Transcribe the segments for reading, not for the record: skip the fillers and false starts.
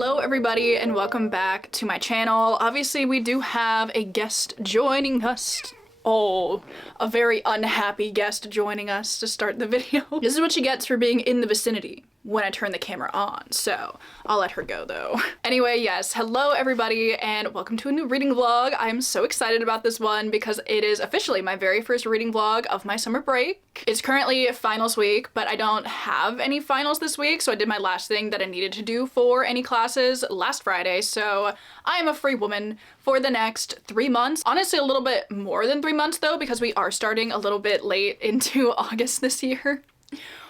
Hello everybody and welcome back to my channel. Obviously we do have a guest joining us. Oh, a very unhappy guest joining us to start the video. This is what she gets for being in the vicinity when I turn the camera on, so I'll let her go though. Anyway, yes, hello everybody and welcome to a new reading vlog. I'm so excited about this one because it is officially my very first reading vlog of my summer break. It's currently finals week, but I don't have any finals this week, so I did my last thing that I needed to do for any classes last Friday, so I am a free woman for the next 3 months. Honestly, a little bit more than 3 months though, because we are starting a little bit late into August this year,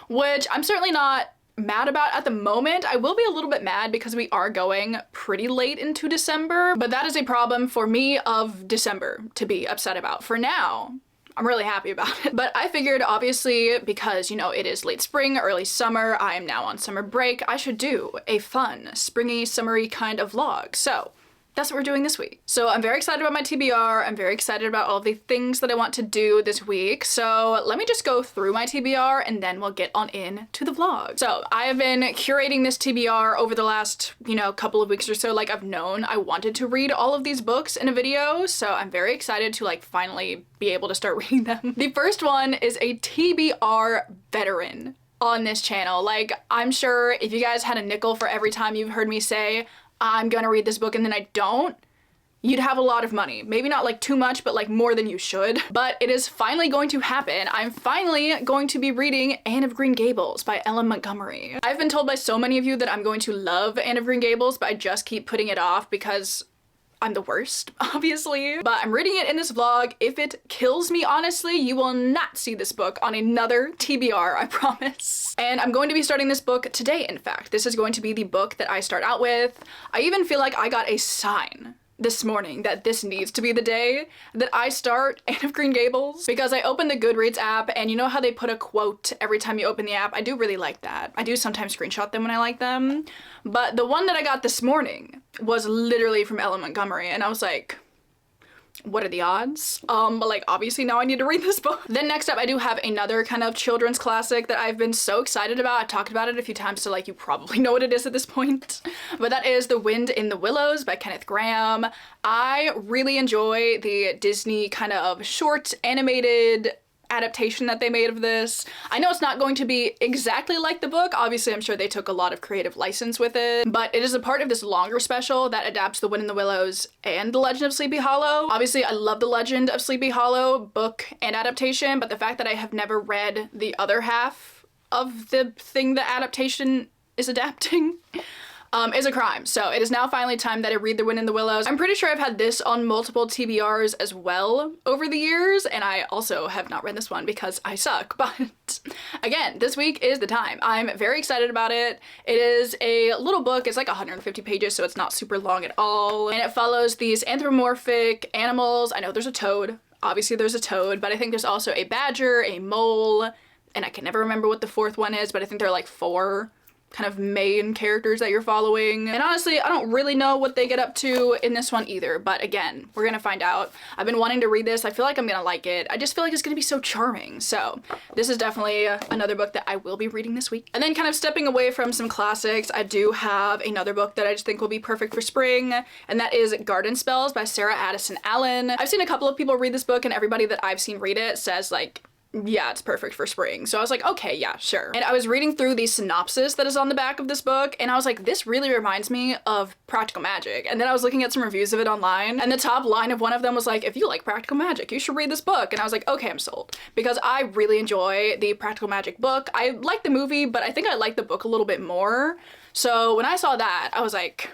which I'm certainly not mad about at the moment. I will be a little bit mad because we are going pretty late into December, but that is a problem for me of December to be upset about. For now, I'm really happy about it. But I figured obviously because, you know, it is late spring, early summer, I am now on summer break, I should do a fun, springy, summery kind of vlog. So that's what we're doing this week. So I'm very excited about my TBR. I'm very excited about all the things that I want to do this week. So let me just go through my TBR and then we'll get on into the vlog. So I have been curating this TBR over the last, you know, couple of weeks or so. Like, I've known I wanted to read all of these books in a video, so I'm very excited to like finally be able to start reading them. The first one is a TBR veteran on this channel. Like, I'm sure if you guys had a nickel for every time you've heard me say I'm gonna read this book and then I don't, you'd have a lot of money. Maybe not like too much, but like more than you should. But it is finally going to happen. I'm finally going to be reading Anne of Green Gables by Ellen Montgomery. I've been told by so many of you that I'm going to love Anne of Green Gables, but I just keep putting it off because I'm the worst, obviously. But I'm reading it in this vlog. If it kills me, honestly, you will not see this book on another TBR, I promise. And I'm going to be starting this book today, in fact. This is going to be the book that I start out with. I even feel like I got a sign this morning that this needs to be the day that I start Anne of Green Gables, because I opened the Goodreads app and you know how they put a quote every time you open the app? I do really like that. I do sometimes screenshot them when I like them, but the one that I got this morning was literally from Ellen Montgomery and I was like, what are the odds? But like obviously now I need to read this book. Then next up I do have another kind of children's classic that I've been so excited about. I've talked about it a few times, so like you probably know what it is at this point. But that is The Wind in the Willows by Kenneth Grahame. I really enjoy the Disney kind of short animated adaptation that they made of this. I know it's not going to be exactly like the book. Obviously, I'm sure they took a lot of creative license with it, but it is a part of this longer special that adapts The Wind in the Willows and The Legend of Sleepy Hollow. Obviously, I love The Legend of Sleepy Hollow book and adaptation, but the fact that I have never read the other half of the thing the adaptation is adapting is a crime. So it is now finally time that I read The Wind in the Willows. I'm pretty sure I've had this on multiple TBRs as well over the years, and I also have not read this one because I suck, but again, this week is the time. I'm very excited about it. It is a little book. It's like 150 pages, so it's not super long at all, and it follows these anthropomorphic animals. I know there's a toad. Obviously there's a toad, but I think there's also a badger, a mole, and I can never remember what the fourth one is, but I think there are like 4 kind of main characters that you're following. And honestly, I don't really know what they get up to in this one either, but again, we're gonna find out. I've been wanting to read this. I feel like I'm gonna like it. I just feel like it's gonna be so charming. So this is definitely another book that I will be reading this week. And then kind of stepping away from some classics, I do have another book that I just think will be perfect for spring, and that is Garden Spells by Sarah Addison Allen. I've seen a couple of people read this book and everybody that I've seen read it says like, yeah, it's perfect for spring. So I was like, okay, yeah, sure. And I was reading through the synopsis that is on the back of this book and I was like, this really reminds me of Practical Magic. And then I was looking at some reviews of it online and the top line of one of them was like, if you like Practical Magic, you should read this book. And I was like, okay, I'm sold. Because I really enjoy the Practical Magic book. I like the movie, but I think I like the book a little bit more. So when I saw that, I was like,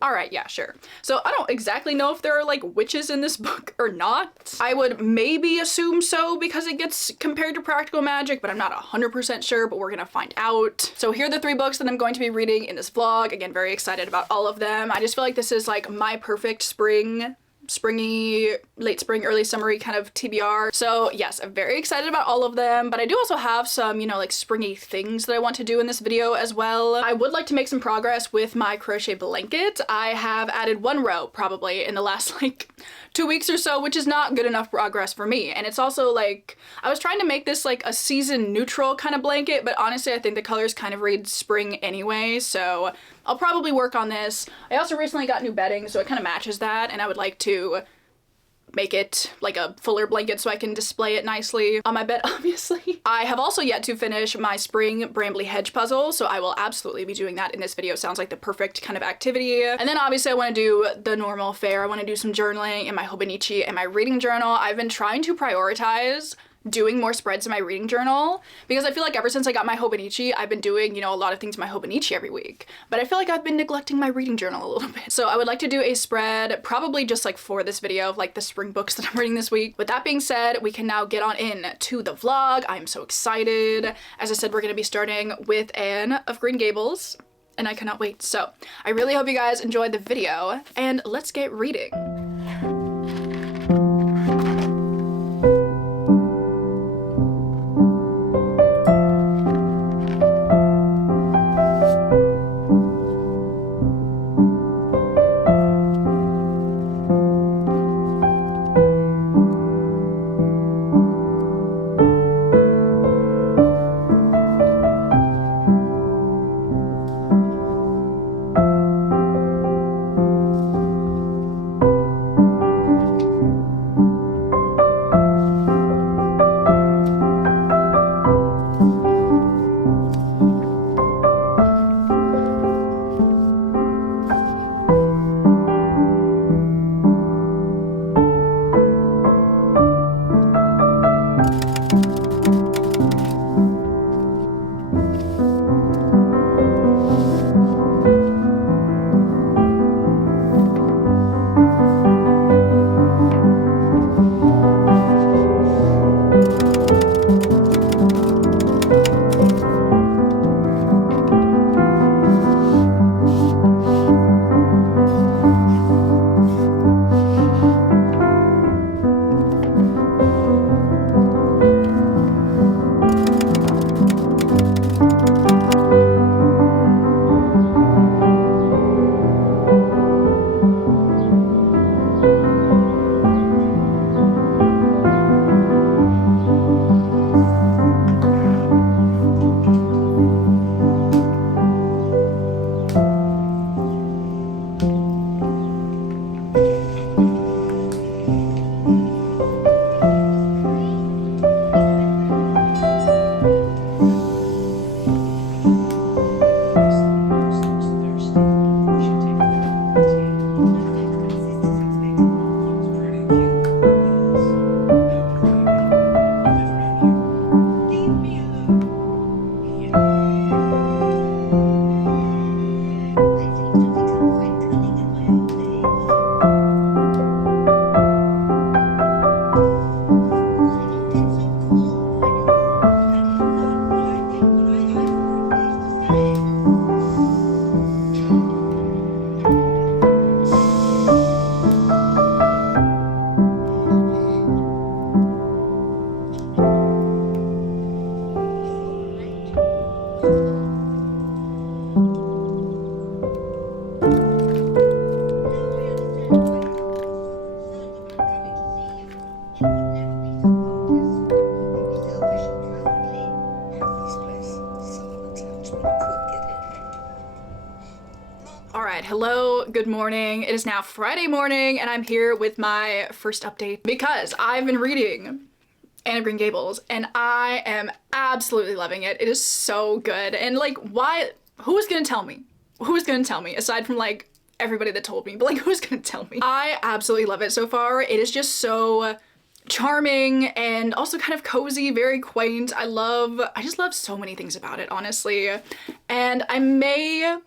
all right, yeah, sure. So I don't exactly know if there are like witches in this book or not. I would maybe assume so because it gets compared to Practical Magic, but I'm not 100% sure, but we're gonna find out. So here are the 3 books that I'm going to be reading in this vlog. Again, very excited about all of them. I just feel like this is like my perfect spring springy, late spring, early summery kind of TBR. So yes, I'm very excited about all of them, but I do also have some, you know, like springy things that I want to do in this video as well. I would like to make some progress with my crochet blanket. I have added 1 row probably in the last like 2 weeks or so, which is not good enough progress for me. And it's also like, I was trying to make this like a season neutral kind of blanket, but honestly I think the colors kind of read spring anyway, so I'll probably work on this. I also recently got new bedding, so it kind of matches that, and I would like to make it like a fuller blanket so I can display it nicely on my bed, obviously. I have also yet to finish my spring Brambly Hedge puzzle, so I will absolutely be doing that in this video. Sounds like the perfect kind of activity. And then obviously I want to do the normal fare. I want to do some journaling in my Hobonichi and my reading journal. I've been trying to prioritize doing more spreads in my reading journal because I feel like ever since I got my Hobonichi, I've been doing, you know, a lot of things in my Hobonichi every week, but I feel like I've been neglecting my reading journal a little bit. So I would like to do a spread probably just like for this video of like the spring books that I'm reading this week. With that being said, we can now get on in to the vlog. I'm so excited. As I said, we're going to be starting with Anne of Green Gables, and I cannot wait. So I really hope you guys enjoyed the video, and let's get reading. Hello, good morning. It is now Friday morning and I'm here with my first update because I've been reading Anne of Green Gables and I am absolutely loving it. It is so good. And like, why, who is gonna tell me? Who is gonna tell me aside from like everybody that told me, but like who's gonna tell me? I absolutely love it so far. It is just so charming and also kind of cozy, very quaint. I just love so many things about it, honestly. And I may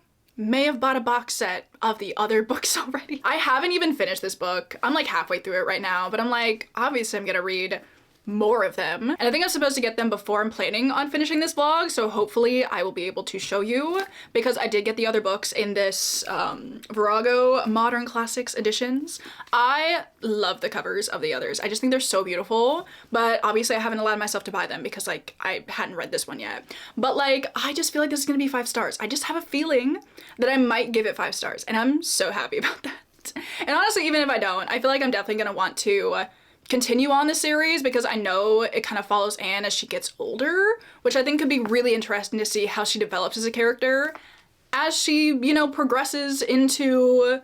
have bought a box set of the other books already. I haven't even finished this book. I'm like halfway through it right now, but I'm like, obviously I'm gonna read more of them. And I think I'm supposed to get them before I'm planning on finishing this vlog, so hopefully I will be able to show you, because I did get the other books in this Virago Modern Classics editions. I love the covers of the others. I just think they're so beautiful, but obviously I haven't allowed myself to buy them because like I hadn't read this one yet. But like I just feel like this is gonna be 5 stars. I just have a feeling that I might give it 5 stars, and I'm so happy about that. And honestly, even if I don't, I feel like I'm definitely gonna want to continue on the series because I know it kind of follows Anne as she gets older, which I think could be really interesting to see how she develops as a character as she, you know, progresses into,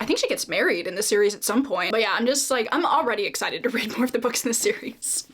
I think she gets married in the series at some point. But yeah, I'm just like, I'm already excited to read more of the books in the series.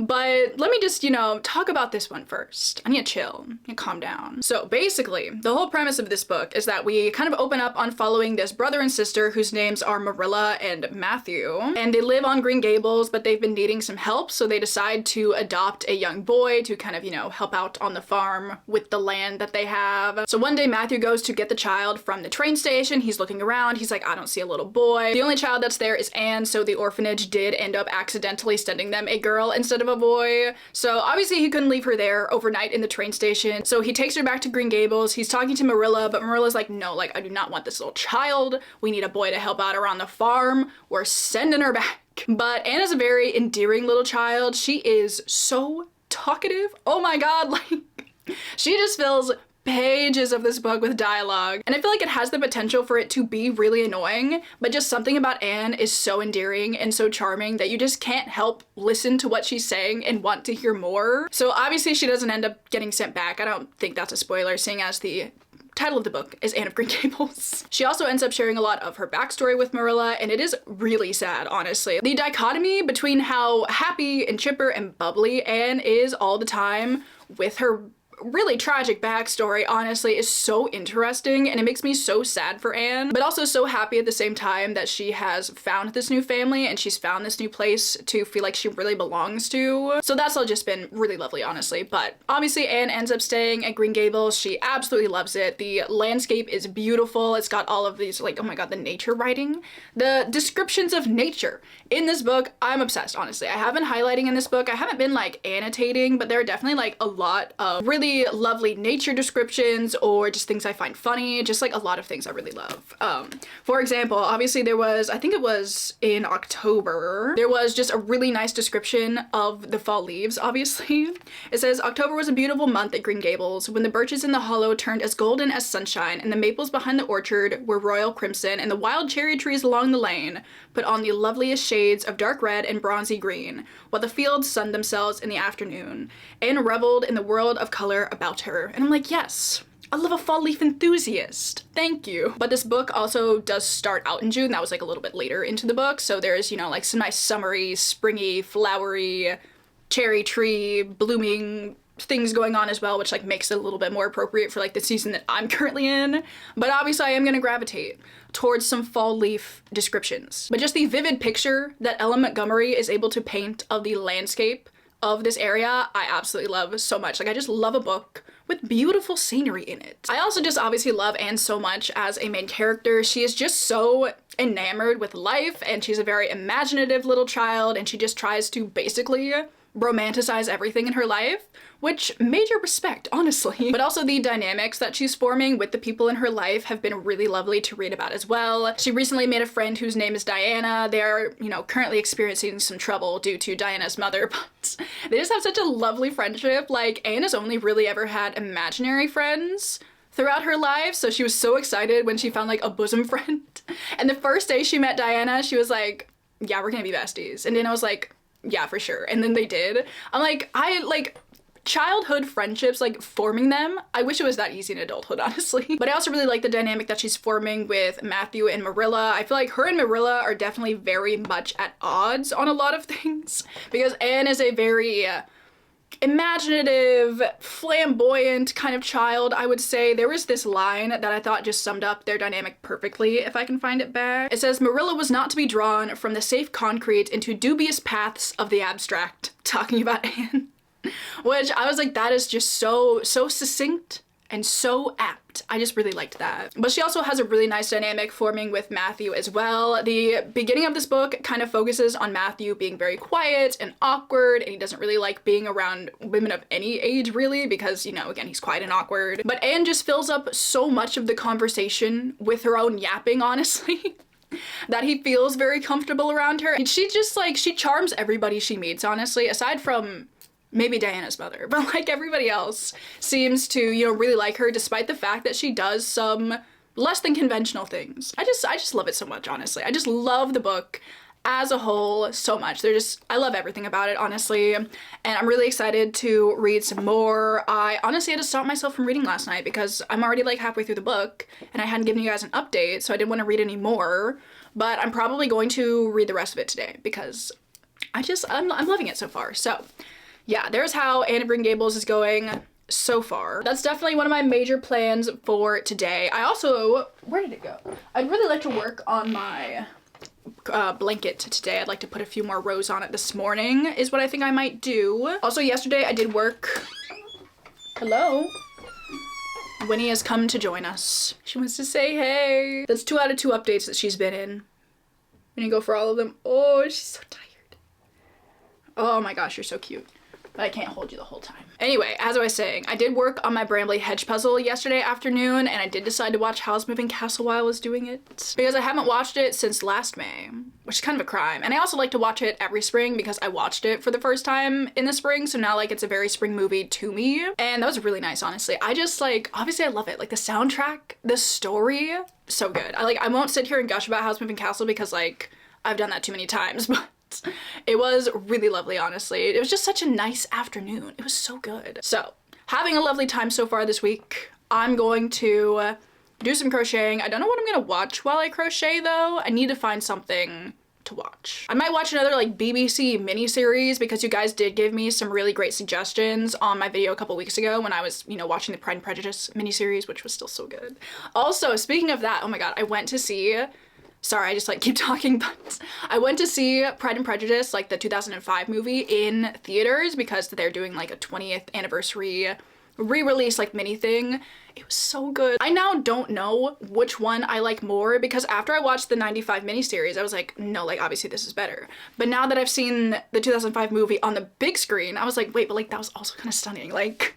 But let me just, you know, talk about this one first. I need to chill and calm down. So basically, the whole premise of this book is that we kind of open up on following this brother and sister whose names are Marilla and Matthew. And they live on Green Gables, but they've been needing some help, so they decide to adopt a young boy to kind of, you know, help out on the farm with the land that they have. So one day Matthew goes to get the child from the train station. He's looking around. He's like, I don't see a little boy. The only child that's there is Anne, so the orphanage did end up accidentally sending them a girl instead of a boy. So obviously he couldn't leave her there overnight in the train station. So he takes her back to Green Gables. He's talking to Marilla, but Marilla's like, no, like I do not want this little child. We need a boy to help out around the farm. We're sending her back. But Anne is a very endearing little child. She is so talkative. Oh my God, like she just fills pages of this book with dialogue, and I feel like it has the potential for it to be really annoying, but just something about Anne is so endearing and so charming that you just can't help listen to what she's saying and want to hear more. So obviously she doesn't end up getting sent back. I don't think that's a spoiler, seeing as the title of the book is Anne of Green Gables. She also ends up sharing a lot of her backstory with Marilla, and it is really sad, honestly. The dichotomy between how happy and chipper and bubbly Anne is all the time with her really tragic backstory, honestly, is so interesting, and it makes me so sad for Anne, but also so happy at the same time that she has found this new family and she's found this new place to feel like she really belongs to. So that's all just been really lovely, honestly. But obviously Anne ends up staying at Green Gables. She absolutely loves it. The landscape is beautiful. It's got all of these, like, oh my God, the nature writing, the descriptions of nature in this book. I'm obsessed, honestly. I have been highlighting in this book. I haven't been like annotating, but there are definitely like a lot of really lovely nature descriptions or just things I find funny, just like a lot of things I really love. For example, obviously there was, I think it was in October, there was just a really nice description of the fall leaves, obviously. It says, October was a beautiful month at Green Gables, when the birches in the hollow turned as golden as sunshine, and the maples behind the orchard were royal crimson, and the wild cherry trees along the lane put on the loveliest shades of dark red and bronzy green, while the fields sunned themselves in the afternoon, and reveled in the world of color about her. And I'm like, yes, I love a fall leaf enthusiast. Thank you. But this book also does start out in June. That was like a little bit later into the book. So there's, you know, like some nice summery, springy, flowery, cherry tree, blooming things going on as well, which like makes it a little bit more appropriate for like the season that I'm currently in. But obviously I am gonna gravitate towards some fall leaf descriptions. But just the vivid picture that Ellen Montgomery is able to paint of the landscape of this area, I absolutely love so much. Like I just love a book with beautiful scenery in it. I also just obviously love Anne so much as a main character. She is just so enamored with life, and she's a very imaginative little child, and she just tries to basically romanticize everything in her life, which major respect, honestly. But also the dynamics that she's forming with the people in her life have been really lovely to read about as well. She recently made a friend whose name is Diana. They are, you know, currently experiencing some trouble due to Diana's mother, but they just have such a lovely friendship. Like, Anne has only really ever had imaginary friends throughout her life, so she was so excited when she found like a bosom friend. And the first day she met Diana, she was like, yeah, we're gonna be besties. And then I was like, yeah, for sure. And then they did. I'm like, I like childhood friendships, like forming them, I wish it was that easy in adulthood, honestly. But I also really like the dynamic that she's forming with Matthew and Marilla. I feel like her and Marilla are definitely very much at odds on a lot of things, because Anne is a very imaginative, flamboyant kind of child, I would say. There was this line that I thought just summed up their dynamic perfectly, if I can find it back. It says, Marilla was not to be drawn from the safe concrete into dubious paths of the abstract, talking about Anne. Which I was like, that is just so succinct and so apt. I just really liked that. But she also has a really nice dynamic forming with Matthew as well. The beginning of this book kind of focuses on Matthew being very quiet and awkward, and he doesn't really like being around women of any age really because, you know, again, he's quiet and awkward. But Anne just fills up so much of the conversation with her own yapping, honestly. That he feels very comfortable around her. And she just like, she charms everybody she meets, honestly, aside from maybe Diana's mother, but like everybody else seems to, you know, really like her despite the fact that she does some less than conventional things. I just love it so much, honestly. I just love the book as a whole so much. I love everything about it, honestly, and I'm really excited to read some more. I honestly had to stop myself from reading last night because I'm already like halfway through the book and I hadn't given you guys an update, so I didn't want to read any more, but I'm probably going to read the rest of it today because I'm loving it so far. So yeah, there's how Anne of Green Gables is going so far. That's definitely one of my major plans for today. I also, where did it go? I'd really like to work on my blanket today. I'd like to put a few more rows on it this morning is what I think I might do. Also yesterday I did work. Hello? Winnie has come to join us. She wants to say hey. That's 2 out of 2 updates that she's been in. I'm gonna go for all of them. Oh, she's so tired. Oh my gosh, you're so cute. But I can't hold you the whole time. Anyway, as I was saying, I did work on my Bramley hedge puzzle yesterday afternoon, and I did decide to watch Howl's Moving Castle while I was doing it. Because I haven't watched it since last May, which is kind of a crime. And I also like to watch it every spring because I watched it for the first time in the spring, so now like it's a very spring movie to me. And that was really nice, honestly. I just like, obviously I love it. Like the soundtrack, the story, so good. I won't sit here and gush about Howl's Moving Castle because like, I've done that too many times, but it was really lovely, honestly. It was just such a nice afternoon. It was so good. So, having a lovely time so far this week. I'm going to do some crocheting. I don't know what I'm gonna watch while I crochet though. I need to find something to watch. I might watch another like BBC miniseries because you guys did give me some really great suggestions on my video a couple weeks ago when I was, you know, watching the Pride and Prejudice miniseries, which was still so good. Also, speaking of that, oh my god, I went to see, sorry, I just like keep talking, but I went to see Pride and Prejudice, like the 2005 movie in theaters because they're doing like a 20th anniversary re-release like mini thing. It was so good. I now don't know which one I like more because after I watched the 95 miniseries, I was like, no, like obviously this is better. But now that I've seen the 2005 movie on the big screen, I was like, wait, but like that was also kind of stunning. Like,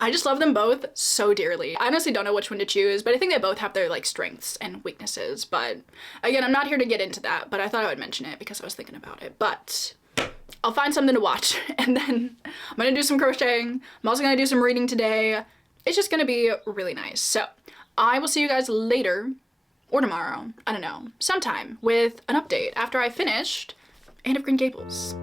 I just love them both so dearly. I honestly don't know which one to choose, but I think they both have their like strengths and weaknesses. But again, I'm not here to get into that, but I thought I would mention it because I was thinking about it. But I'll find something to watch and then I'm gonna do some crocheting. I'm also gonna do some reading today. It's just gonna be really nice. So I will see you guys later or tomorrow, I don't know, sometime with an update after I finished Anne of Green Gables.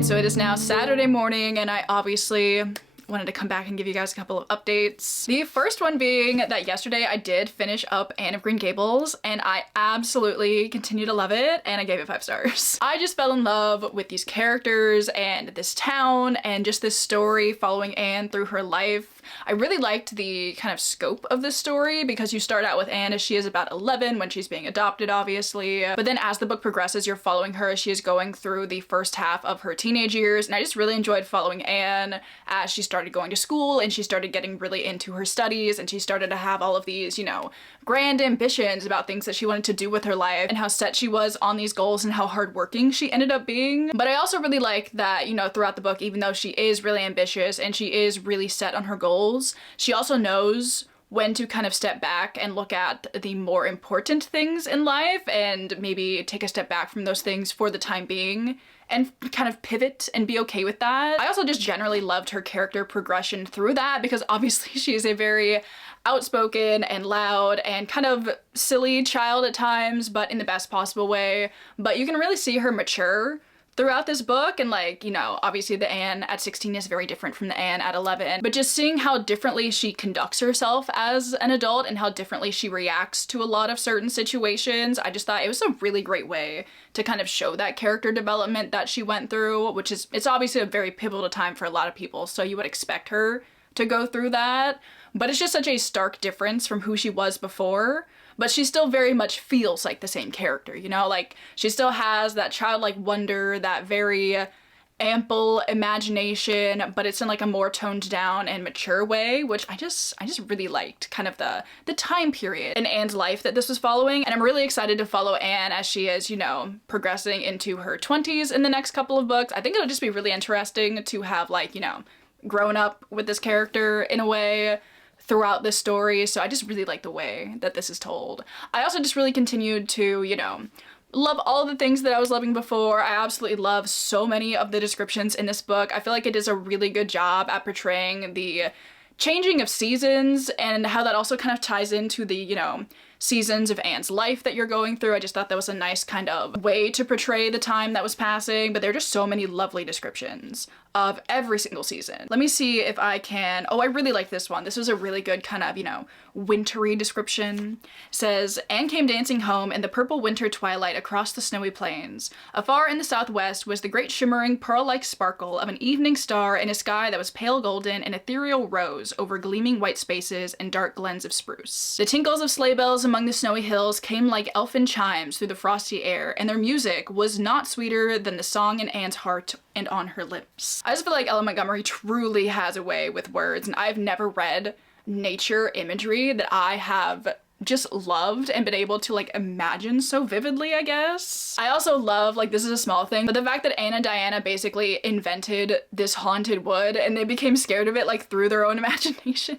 Alright, so it is now Saturday morning and I obviously wanted to come back and give you guys a couple of updates. The first one being that yesterday I did finish up Anne of Green Gables and I absolutely continue to love it and I gave it 5 stars. I just fell in love with these characters and this town and just this story following Anne through her life. I really liked the kind of scope of this story because you start out with Anne as she is about 11 when she's being adopted, obviously. But then as the book progresses, you're following her as she is going through the first half of her teenage years. And I just really enjoyed following Anne as she started going to school and she started getting really into her studies and she started to have all of these, you know, grand ambitions about things that she wanted to do with her life and how set she was on these goals and how hardworking she ended up being. But I also really like that, you know, throughout the book, even though she is really ambitious and she is really set on her goals, she also knows when to kind of step back and look at the more important things in life and maybe take a step back from those things for the time being and kind of pivot and be okay with that. I also just generally loved her character progression through that because obviously she is a very outspoken and loud and kind of silly child at times, but in the best possible way. But you can really see her mature throughout this book, and like, you know, obviously the Anne at 16 is very different from the Anne at 11, but just seeing how differently she conducts herself as an adult and how differently she reacts to a lot of certain situations, I just thought it was a really great way to kind of show that character development that she went through, which is, it's obviously a very pivotal time for a lot of people, so you would expect her to go through that, but it's just such a stark difference from who she was before. But she still very much feels like the same character, you know? Like, she still has that childlike wonder, that very ample imagination, but it's in like a more toned down and mature way, which I just really liked kind of the time period in Anne's life that this was following. And I'm really excited to follow Anne as she is, you know, progressing into her 20s in the next couple of books. I think it'll just be really interesting to have, like, you know, grown up with this character in a way throughout this story, so I just really like the way that this is told. I also just really continued to, you know, love all the things that I was loving before. I absolutely love so many of the descriptions in this book. I feel like it does a really good job at portraying the changing of seasons and how that also kind of ties into the, you know, seasons of Anne's life that you're going through. I just thought that was a nice kind of way to portray the time that was passing, but there are just so many lovely descriptions of every single season. Let me see if I can, oh, I really like this one. This was a really good kind of, you know, wintry description. It says, Anne came dancing home in the purple winter twilight across the snowy plains. Afar in the southwest was the great shimmering pearl-like sparkle of an evening star in a sky that was pale golden and ethereal rose over gleaming white spaces and dark glens of spruce. The tinkles of sleigh bells among the snowy hills came like elfin chimes through the frosty air, and their music was not sweeter than the song in Anne's heart and on her lips. I just feel like Ella Montgomery truly has a way with words, and I've never read nature imagery that I have just loved and been able to like imagine so vividly, I guess. I also love, like, this is a small thing, but the fact that Anne and Diana basically invented this haunted wood and they became scared of it like through their own imagination.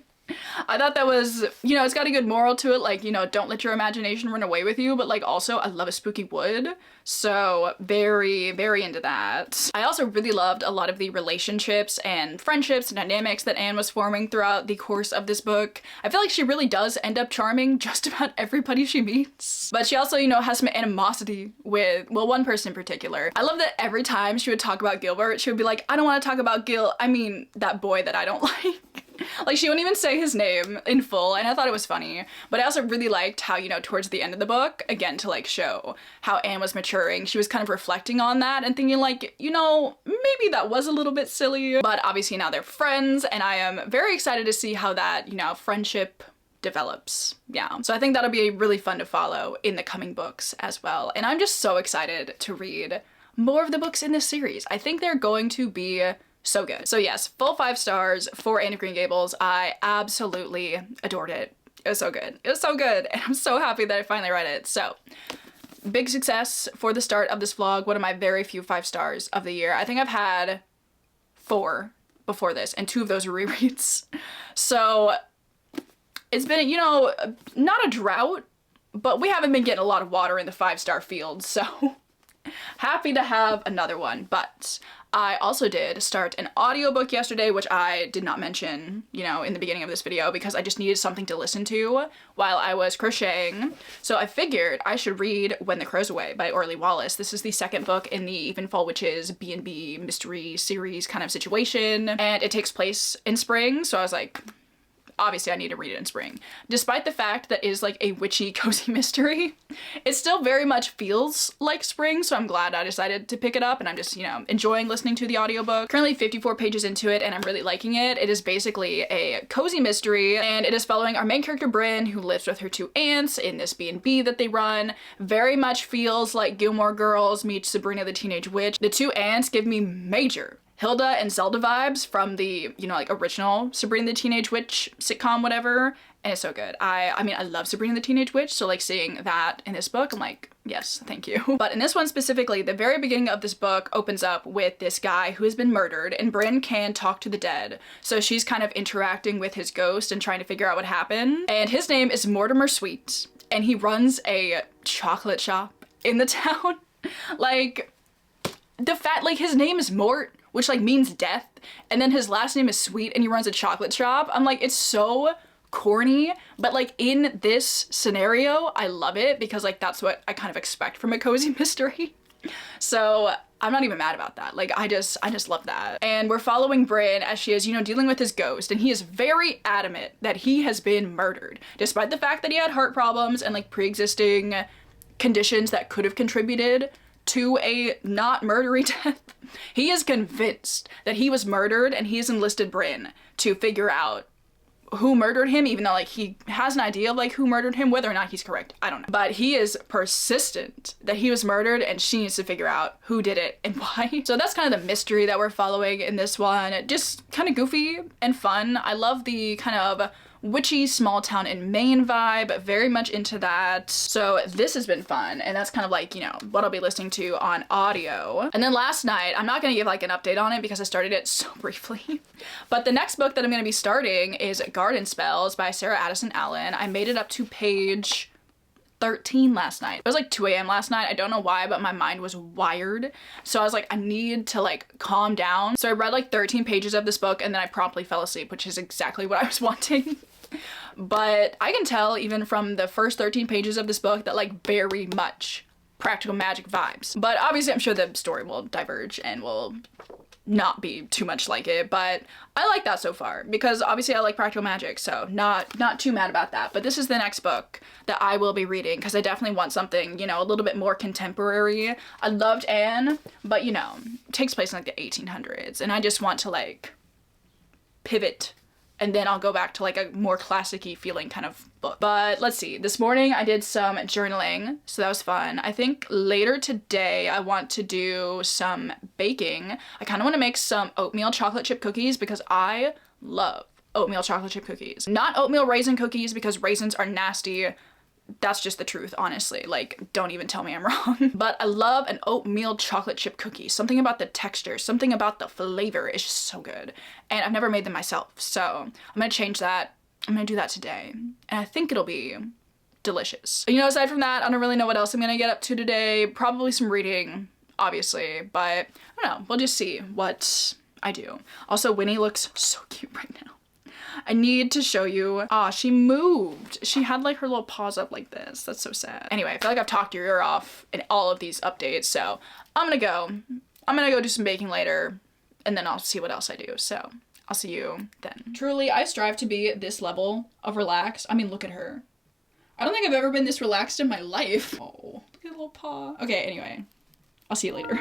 I thought that was, you know, it's got a good moral to it, like, you know, don't let your imagination run away with you, but like also I love a spooky wood, so very, very into that. I also really loved a lot of the relationships and friendships and dynamics that Anne was forming throughout the course of this book. I feel like she really does end up charming just about everybody she meets, but she also, you know, has some animosity with, well, one person in particular. I love that every time she would talk about Gilbert, she would be like, I don't want to talk about Gil, I mean that boy that I don't like. Like, she wouldn't even say his name in full, and I thought it was funny. But I also really liked how, you know, towards the end of the book, again, to like show how Anne was maturing, she was kind of reflecting on that and thinking like, you know, maybe that was a little bit silly, but obviously now they're friends, and I am very excited to see how that, you know, friendship develops. Yeah, so I think that'll be really fun to follow in the coming books as well. And I'm just so excited to read more of the books in this series. I think they're going to be so good. So yes, full 5 stars for Anne of Green Gables. I absolutely adored it. It was so good. It was so good. And I'm so happy that I finally read it. So big success for the start of this vlog. One of my very few 5 stars of the year. I think I've had 4 before this and 2 of those are rereads. So it's been, you know, not a drought, but we haven't been getting a lot of water in the 5-star field. So Happy to have another one, but I also did start an audiobook yesterday, which I did not mention, you know, in the beginning of this video because I just needed something to listen to while I was crocheting. So I figured I should read When the Crow's Away by Orly Wallace. This is the second book in the Even Fall Witches B&B mystery series kind of situation, and it takes place in spring, so I was like, obviously I need to read it in spring. Despite the fact that it is like a witchy cozy mystery, it still very much feels like spring, so I'm glad I decided to pick it up, and I'm just, you know, enjoying listening to the audiobook. Currently 54 pages into it and I'm really liking it. It is basically a cozy mystery, and it is following our main character Bryn, who lives with her two aunts in this B&B that they run. Very much feels like Gilmore Girls meets Sabrina the Teenage Witch. The two aunts give me major Hilda and Zelda vibes from the, you know, like original Sabrina the Teenage Witch sitcom, whatever, and it's so good. I mean, I love Sabrina the Teenage Witch, so like seeing that in this book, I'm like, yes, thank you. But in this one specifically, the very beginning of this book opens up with this guy who has been murdered, and Bryn can talk to the dead. So she's kind of interacting with his ghost and trying to figure out what happened. And his name is Mortimer Sweet, and he runs a chocolate shop in the town. Like, like his name is Mort, which like means death, and then his last name is Sweet and he runs a chocolate shop. I'm like, it's so corny, but like in this scenario, I love it because like that's what I kind of expect from a cozy mystery. So I'm not even mad about that. Like I just love that. And we're following Bryn as she is, you know, dealing with his ghost, and he is very adamant that he has been murdered, despite the fact that he had heart problems and like pre-existing conditions that could have contributed to a not murdery death. He is convinced that he was murdered, and he has enlisted Bryn to figure out who murdered him, even though like he has an idea of like who murdered him, whether or not he's correct, I don't know. But he is persistent that he was murdered, and she needs to figure out who did it and why. So that's kind of the mystery that we're following in this one. Just kind of goofy and fun. I love the kind of witchy small town in Maine vibe, very much into that. So this has been fun, and that's kind of like, you know, what I'll be listening to on audio. And then last night, I'm not gonna give like an update on it because I started it so briefly, but the next book that I'm gonna be starting is Garden Spells by Sarah Addison Allen. I made it up to page 13 last night. It was like 2 a.m. last night. I don't know why, but my mind was wired. So I was like, I need to like calm down. So I read like 13 pages of this book, and then I promptly fell asleep, which is exactly what I was wanting. But I can tell even from the first 13 pages of this book that like very much practical magic vibes. But obviously I'm sure the story will diverge and will not be too much like it, but I like that so far because obviously I like practical magic, so not too mad about that. But this is the next book that I will be reading because I definitely want something, you know, a little bit more contemporary. I loved Anne, but you know, it takes place in like the 1800s, and I just want to like pivot, and then I'll go back to like a more classic-y feeling kind of book. But let's see, this morning I did some journaling, so that was fun. I think later today I want to do some baking. I kind of want to make some oatmeal chocolate chip cookies because I love oatmeal chocolate chip cookies. Not oatmeal raisin cookies because raisins are nasty. That's just the truth, honestly. Like, don't even tell me I'm wrong. But I love an oatmeal chocolate chip cookie. Something about the texture, something about the flavor is just so good. And I've never made them myself, so I'm gonna change that. I'm gonna do that today. And I think it'll be delicious. You know, aside from that, I don't really know what else I'm gonna get up to today. Probably some reading, obviously, but I don't know. We'll just see what I do. Also, Winnie looks so cute right now. I need to show you. Ah, she moved. She had like her little paws up like this. That's so sad. Anyway, I feel like I've talked your ear off in all of these updates, so I'm gonna go do some baking later, and then I'll see what else I do. So I'll see you then. Truly, I strive to be this level of relaxed. I mean, look at her. I don't think I've ever been this relaxed in my life. Oh, look at her little paw. Okay, anyway, I'll see you later.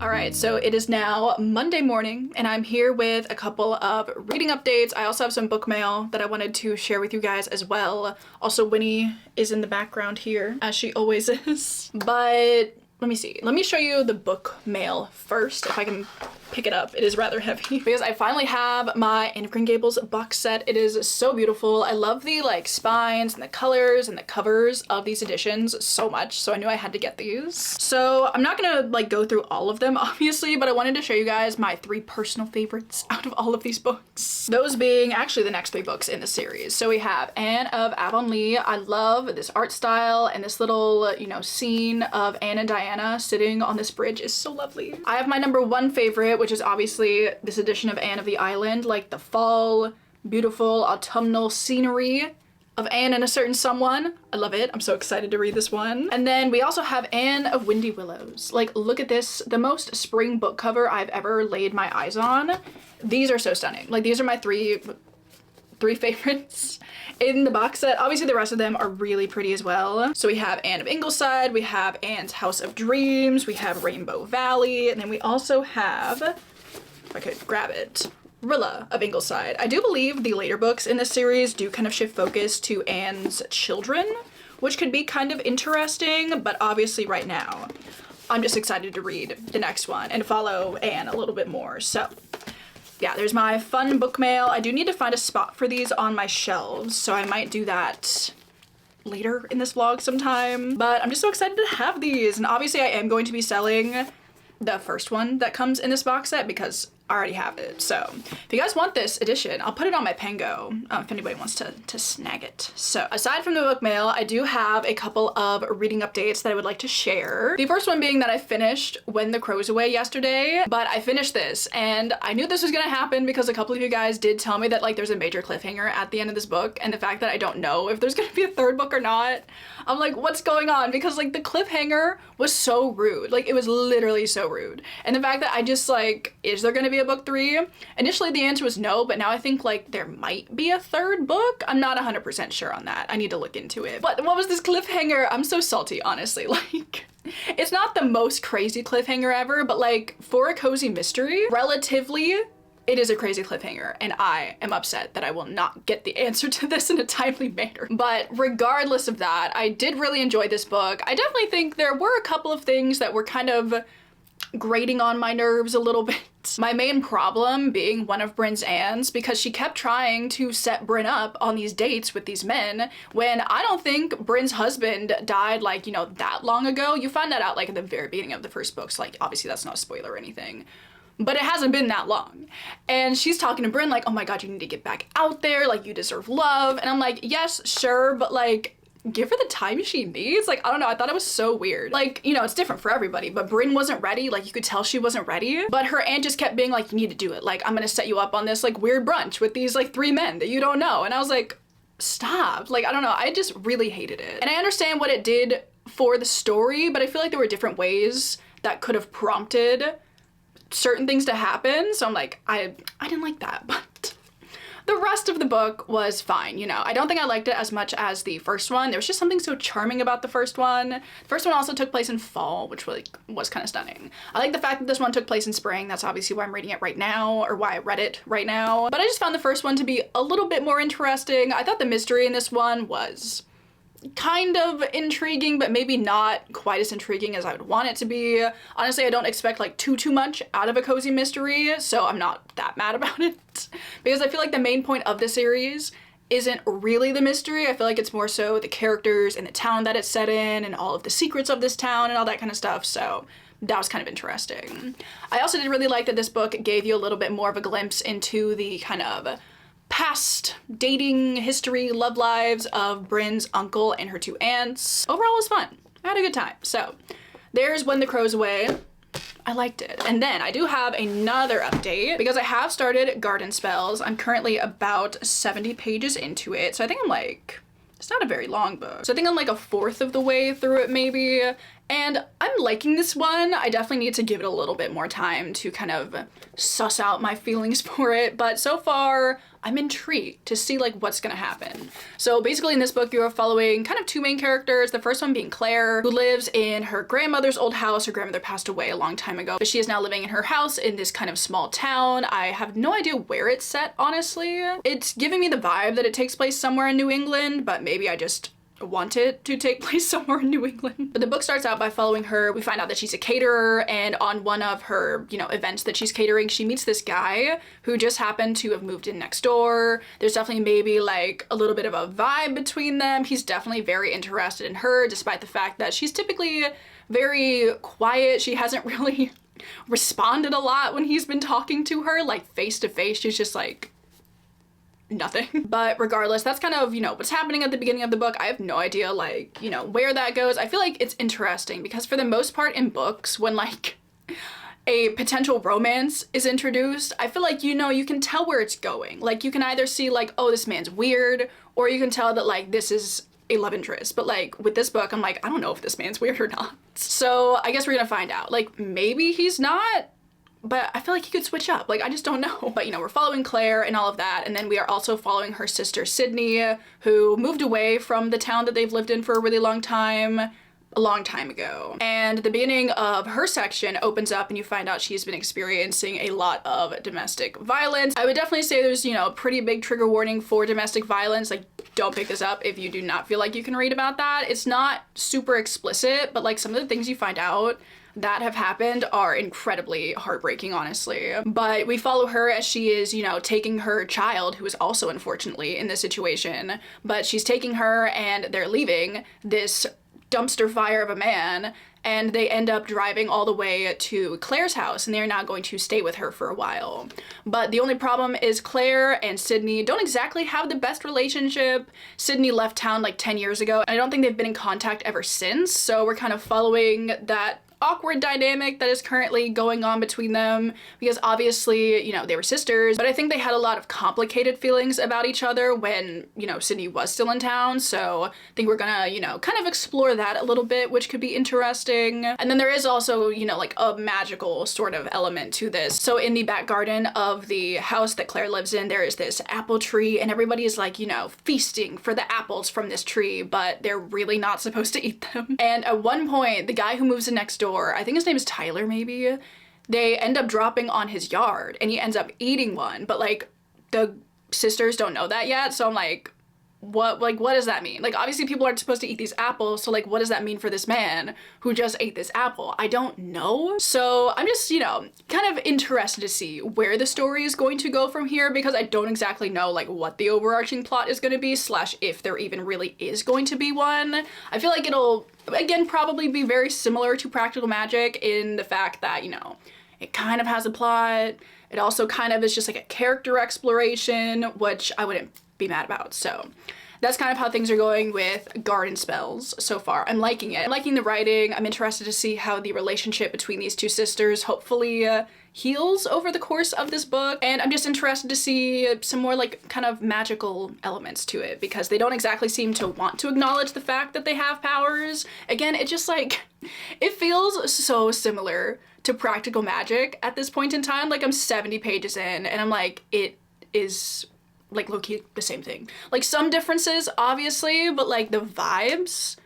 Alright, so it is now Monday morning and I'm here with a couple of reading updates. I also have some book mail that I wanted to share with you guys as well. Also, Winnie is in the background here, as she always is. But let me see. Let me show you the book mail first, if I can pick it up. It is rather heavy because I finally have my Anne of Green Gables box set. It is so beautiful. I love the like spines and the colors and the covers of these editions so much, so I knew I had to get these. So I'm not gonna like go through all of them obviously, but I wanted to show you guys my 3 personal favorites out of all of these books. Those being actually the next 3 books in the series. So we have Anne of Avonlea. I love this art style, and this little, you know, scene of Anne and Diana sitting on this bridge is so lovely. I have my number 1 favorite, which is obviously this edition of Anne of the Island, like the fall, beautiful autumnal scenery of Anne and a Certain Someone. I love it. I'm so excited to read this one. And then we also have Anne of Windy Willows. Like, look at this, the most spring book cover I've ever laid my eyes on. These are so stunning. Like, these are my three favorites in the box set. Obviously the rest of them are really pretty as well. So we have Anne of Ingleside, we have Anne's House of Dreams, we have Rainbow Valley, and then we also have, if I could grab it, Rilla of Ingleside. I do believe the later books in this series do kind of shift focus to Anne's children, which could be kind of interesting, but obviously right now I'm just excited to read the next one and follow Anne a little bit more. So yeah, there's my fun book mail. I do need to find a spot for these on my shelves, so I might do that later in this vlog sometime. But I'm just so excited to have these. And obviously I am going to be selling the first one that comes in this box set because I already have it. So if you guys want this edition, I'll put it on my Pango if anybody wants to snag it. So aside from the book mail, I do have a couple of reading updates that I would like to share. The first one being that I finished When the Crow's Away yesterday, but I finished this and I knew this was gonna happen because a couple of you guys did tell me that like there's a major cliffhanger at the end of this book, and the fact that I don't know if there's gonna be a third book or not, I'm like, what's going on? Because like the cliffhanger was so rude. Like it was literally so rude. And the fact that I just like, is there gonna be a book 3? Initially the answer was no, but now I think like there might be a third book. I'm not 100% sure on that. I need to look into it. But what was this cliffhanger? I'm so salty, honestly. Like, it's not the most crazy cliffhanger ever, but like for a cozy mystery, relatively, it is a crazy cliffhanger, and I am upset that I will not get the answer to this in a timely manner. But regardless of that, I did really enjoy this book. I definitely think there were a couple of things that were kind of grating on my nerves a little bit. My main problem being one of Bryn's aunts, because she kept trying to set Bryn up on these dates with these men when I don't think Bryn's husband died like, you know, that long ago. You find that out like at the very beginning of the first book, so like obviously that's not a spoiler or anything. But it hasn't been that long. And she's talking to Bryn like, oh my god, you need to get back out there, like you deserve love. And I'm like, yes, sure, but like, give her the time she needs. Like, I don't know, I thought it was so weird. Like, you know, it's different for everybody, but Bryn wasn't ready. Like, you could tell she wasn't ready. But her aunt just kept being like, you need to do it. Like, I'm gonna set you up on this like weird brunch with these like 3 men that you don't know. And I was like, stop. Like, I don't know, I just really hated it. And I understand what it did for the story, but I feel like there were different ways that could have prompted certain things to happen. So I'm like, I didn't like that, but the rest of the book was fine, you know. I don't think I liked it as much as the first one. There was just something so charming about the first one. The first one also took place in fall, which really was kind of stunning. I like the fact that this one took place in spring. That's obviously why I'm reading it right now, or why I read it right now. But I just found the first one to be a little bit more interesting. I thought the mystery in this one was kind of intriguing, but maybe not quite as intriguing as I would want it to be. Honestly, I don't expect like too much out of a cozy mystery, so I'm not that mad about it. Because I feel like the main point of the series isn't really the mystery. I feel like it's more so the characters and the town that it's set in and all of the secrets of this town and all that kind of stuff, so that was kind of interesting. I also did really like that this book gave you a little bit more of a glimpse into the kind of past dating history, love lives of Bryn's uncle and her 2 aunts. Overall, it was fun. I had a good time. So there's When the Crow's Away. I liked it. And then I do have another update because I have started Garden Spells. I'm currently about 70 pages into it. So I think I'm like, it's not a very long book. So I think I'm like a 1/4 of the way through it maybe. And I'm liking this one. I definitely need to give it a little bit more time to kind of suss out my feelings for it. But so far, I'm intrigued to see like what's gonna happen. So basically in this book, you are following kind of 2 main characters. The first one being Claire, who lives in her grandmother's old house. Her grandmother passed away a long time ago, but she is now living in her house in this kind of small town. I have no idea where it's set, honestly. It's giving me the vibe that it takes place somewhere in New England, but maybe I just want it to take place somewhere in New England. But the book starts out by following her. We find out that she's a caterer, and on one of her, you know, events that she's catering, she meets this guy who just happened to have moved in next door. There's definitely maybe like a little bit of a vibe between them. He's definitely very interested in her, despite the fact that she's typically very quiet. She hasn't really responded a lot when he's been talking to her, like face to face. She's just like, nothing. But regardless, that's kind of, you know, what's happening at the beginning of the book. I have no idea, like, you know, where that goes. I feel like it's interesting because for the most part in books, when like a potential romance is introduced, I feel like, you know, you can tell where it's going. Like you can either see like, oh, this man's weird, or you can tell that like this is a love interest. But like with this book, I'm like, I don't know if this man's weird or not. So I guess we're gonna find out. Like maybe he's not, but I feel like he could switch up. Like, I just don't know. But, you know, we're following Claire and all of that. And then we are also following her sister, Sydney, who moved away from the town that they've lived in for a really long time, a long time ago. And the beginning of her section opens up and you find out she's been experiencing a lot of domestic violence. I would definitely say there's, you know, a pretty big trigger warning for domestic violence. Like, don't pick this up if you do not feel like you can read about that. It's not super explicit, but like some of the things you find out, that have happened are incredibly heartbreaking, honestly. But we follow her as she is, you know, taking her child, who is also unfortunately in this situation, but she's taking her and they're leaving this dumpster fire of a man, and they end up driving all the way to Claire's house, and they're now going to stay with her for a while. But the only problem is Claire and Sydney don't exactly have the best relationship. Sydney left town like 10 years ago, and I don't think they've been in contact ever since, so we're kind of following that awkward dynamic that is currently going on between them, because obviously, you know, they were sisters, but I think they had a lot of complicated feelings about each other when, you know, Sydney was still in town, so I think we're gonna, you know, kind of explore that a little bit, which could be interesting. And then there is also, you know, like a magical sort of element to this. So in the back garden of the house that Claire lives in, there is this apple tree, and everybody is like, you know, feasting for the apples from this tree, but they're really not supposed to eat them. And at one point, the guy who moves in next door, I think his name is Tyler maybe, they end up dropping on his yard and he ends up eating one, but like the sisters don't know that yet, so I'm like, what does that mean? Like, obviously people aren't supposed to eat these apples, so like what does that mean for this man who just ate this apple? I don't know. So I'm just, you know, kind of interested to see where the story is going to go from here, because I don't exactly know like what the overarching plot is going to be, slash if there even really is going to be one. I feel like it'll, again, probably be very similar to Practical Magic in the fact that, you know, it kind of has a plot. It also kind of is just like a character exploration, which I wouldn't be mad about. So that's kind of how things are going with Garden Spells so far. I'm liking it. I'm liking the writing. I'm interested to see how the relationship between these two sisters hopefully heals over the course of this book. And I'm just interested to see some more like kind of magical elements to it, because they don't exactly seem to want to acknowledge the fact that they have powers. Again, it just like, it feels so similar to Practical Magic at this point in time. Like, I'm 70 pages in and I'm like, it is like low-key the same thing. Like, some differences obviously, but like the vibes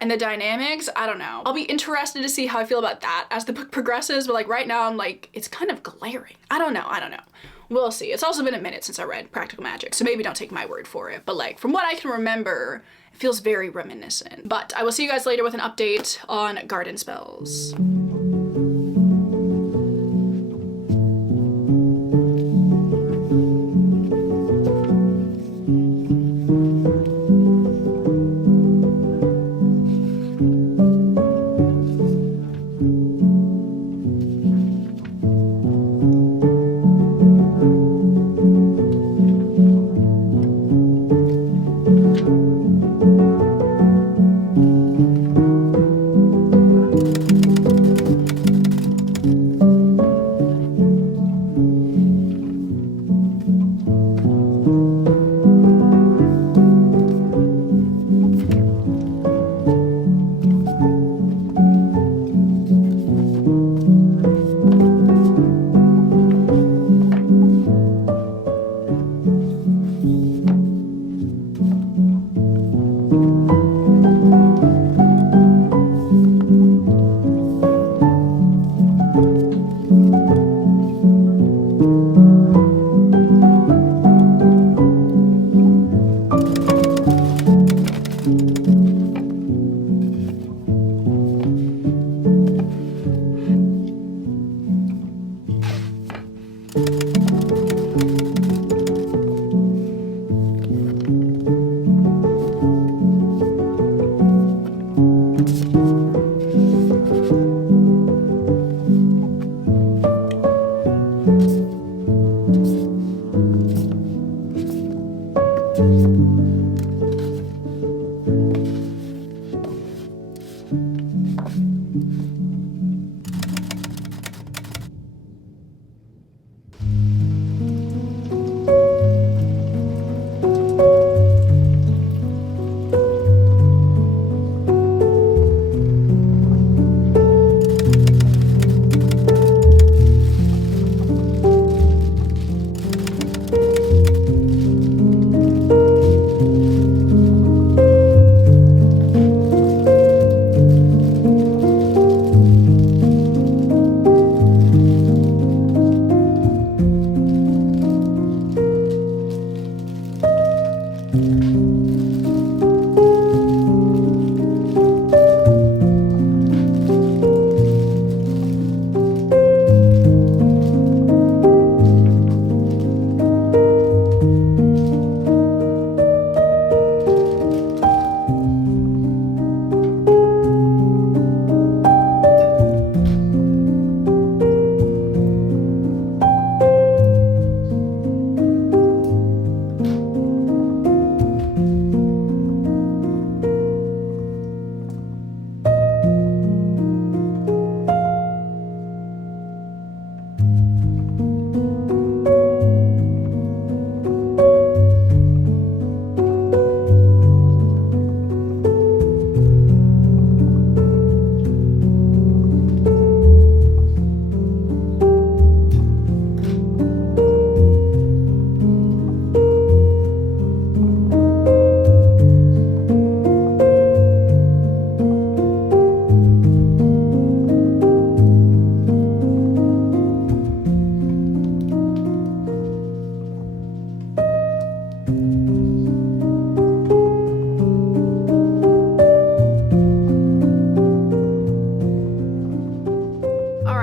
and the dynamics, I don't know. I'll be interested to see how I feel about that as the book progresses, but like right now I'm like, it's kind of glaring. I don't know. We'll see. It's also been a minute since I read Practical Magic, so maybe don't take my word for it, but like from what I can remember, it feels very reminiscent. But I will see you guys later with an update on Garden Spells.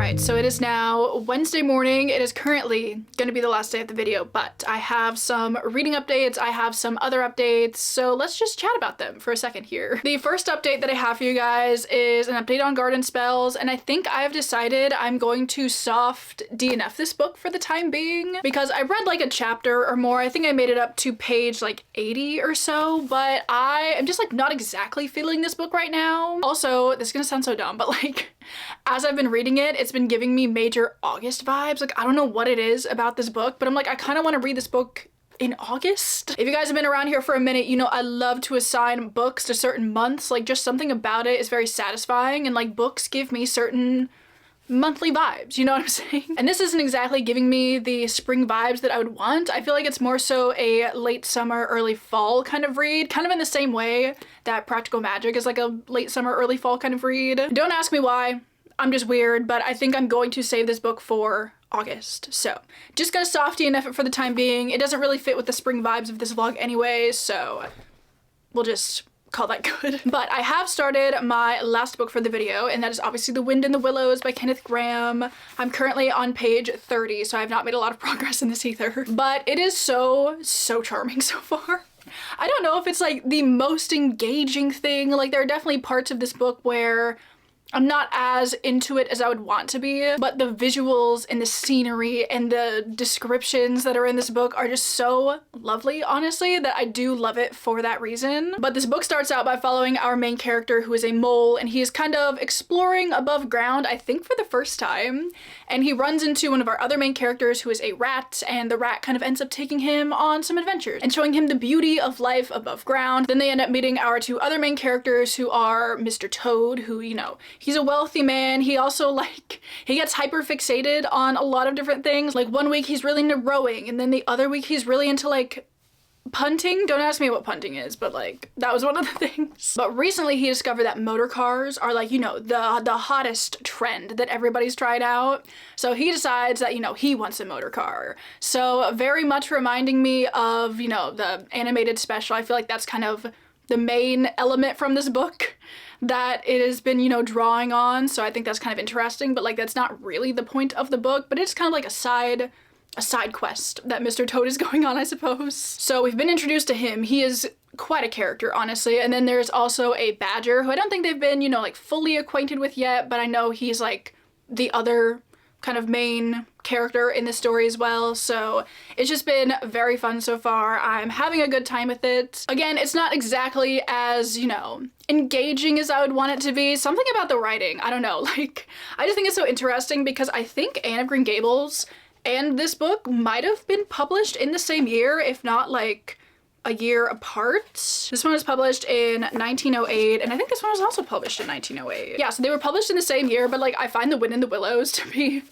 Alright, so it is now Wednesday morning. It is currently going to be the last day of the video, but I have some reading updates, I have some other updates, so let's just chat about them for a second here. The first update that I have for you guys is an update on garden spells, and I think I've decided I'm going to soft DNF this book for the time being, because I read like a chapter or more. I think I made it up to page like 80 or so, but I am just like not exactly feeling this book right now. Also, this is gonna sound so dumb, but like as I've been reading it, it's been giving me major August vibes. Like, I don't know what it is about this book, but I'm like, I kind of want to read this book in August. If you guys have been around here for a minute, you know I love to assign books to certain months. Like, just something about it is very satisfying, and like books give me certain monthly vibes, you know what I'm saying? And this isn't exactly giving me the spring vibes that I would want. I feel like it's more so a late summer, early fall kind of read, kind of in the same way that Practical Magic is like a late summer, early fall kind of read. Don't ask me why, I'm just weird, but I think I'm going to save this book for August. So just gonna soft DNF it for the time being. It doesn't really fit with the spring vibes of this vlog anyway, so we'll just call that good. But I have started my last book for the video, and that is obviously The Wind in the Willows by Kenneth Graham. I'm currently on page 30, so I have not made a lot of progress in this either. But it is so charming so far. I don't know if it's like the most engaging thing. Like, there are definitely parts of this book where I'm not as into it as I would want to be, but the visuals and the scenery and the descriptions that are in this book are just so lovely, honestly, that I do love it for that reason. But this book starts out by following our main character, who is a mole, and he is kind of exploring above ground, I think for the first time, and he runs into one of our other main characters, who is a rat, and the rat kind of ends up taking him on some adventures and showing him the beauty of life above ground. Then they end up meeting our two other main characters, who are Mr. Toad, who, you know, he's a wealthy man. He also, like, he gets hyper fixated on a lot of different things. Like, one week he's really into rowing, and then the other week he's really into like punting. Don't ask me what punting is, but like that was one of the things. But recently he discovered that motor cars are like, you know, the hottest trend that everybody's tried out. So he decides that, you know, he wants a motor car. So very much reminding me of, you know, the animated special. I feel like that's kind of the main element from this book that it has been, you know, drawing on. So I think that's kind of interesting, but like that's not really the point of the book, but it's kind of like a side quest that Mr. Toad is going on, I suppose. So we've been introduced to him. He is quite a character, honestly. And then there's also a badger, who I don't think they've been, you know, like fully acquainted with yet, but I know he's like the other kind of main character in the story as well. So it's just been very fun so far. I'm having a good time with it. Again, it's not exactly as, you know, engaging as I would want it to be. Something about the writing, I don't know, like, I just think it's so interesting because I think Anne of Green Gables and this book might have been published in the same year, if not like a year apart. This one was published in 1908, and I think this one was also published in 1908. Yeah, so they were published in the same year, but like I find The Wind in the Willows to be